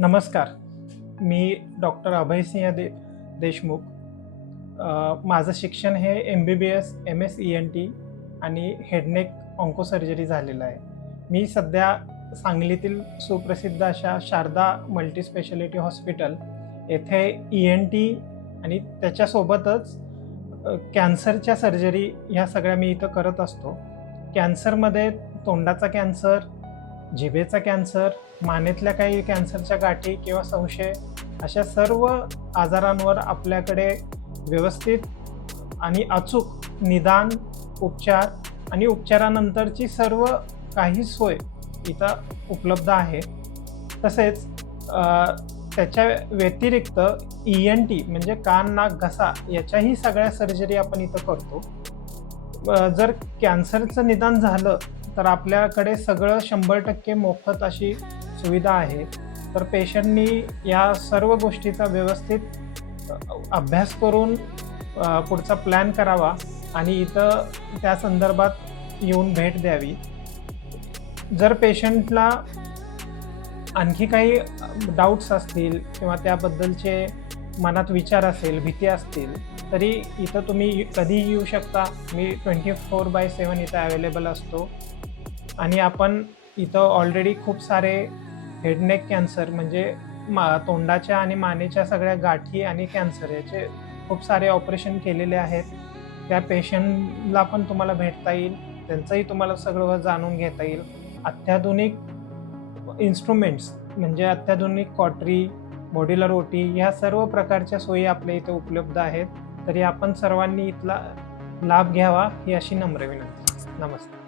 नमस्कार. मी डॉक्टर अभयसिंह देशमुख. माझं शिक्षण हे MBBS MS ENT आणि हेडनेक ऑन्कोसर्जरी झालेलं आहे. मी सध्या सांगलीतील सुप्रसिद्ध अशा शारदा मल्टीस्पेशालिटी हॉस्पिटल येथे ENT आणि त्याच्यासोबतच कॅन्सरच्या सर्जरी ह्या सगळ्या मी इथं करत असतो. कॅन्सरमध्ये तोंडाचा कॅन्सर, जिभेचा कॅन्सर, मानेतल्या काही कॅन्सरच्या गाठी किंवा संशय अशा सर्व आजारांवर आपल्याकडे व्यवस्थित आणि अचूक निदान, उपचार आणि उपचारानंतरची सर्व काही सोय इथं उपलब्ध आहे. तसेच त्याच्या व्यतिरिक्त ENT म्हणजे कान, नाक, घसा याच्याही सगळ्या सर्जरी आपण इथं करतो. जर कॅन्सरचं निदान झालं तर आपल्याकडे सगळं 100% मोफत अशी सुविधा आहे. तर पेशंटनी या सर्व गोष्टीचा व्यवस्थित अभ्यास करून पुढचा प्लॅन करावा आणि इथं त्या संदर्भात येऊन भेट द्यावी. जर पेशंटला आणखी काही डाऊट्स असतील किंवा त्याबद्दलचे मनात विचार असेल, भीती असतील, तरी इथं तुम्ही कधीही येऊ शकता. मी 24/7 इथं अवेलेबल असतो. आणि आपण इथं ऑलरेडी खूप सारे हेडनेक कॅन्सर म्हणजे तोंडाच्या आणि मानेच्या सगळ्या गाठी आणि कॅन्सर याचे खूप सारे ऑपरेशन केलेले आहेत. त्या पेशंटला पण तुम्हाला भेटता येईल, त्यांचंही तुम्हाला सगळं जाणून घेता येईल. अत्याधुनिक इन्स्ट्रुमेंट्स म्हणजे अत्याधुनिक कॉटरी, मॉड्युलर OT ह्या सर्व प्रकारच्या सोयी आपल्या इथे उपलब्ध आहेत. तरी आपण सर्वांनी इथला लाभ घ्यावा ही अशी नम्र विनंती. नमस्ते.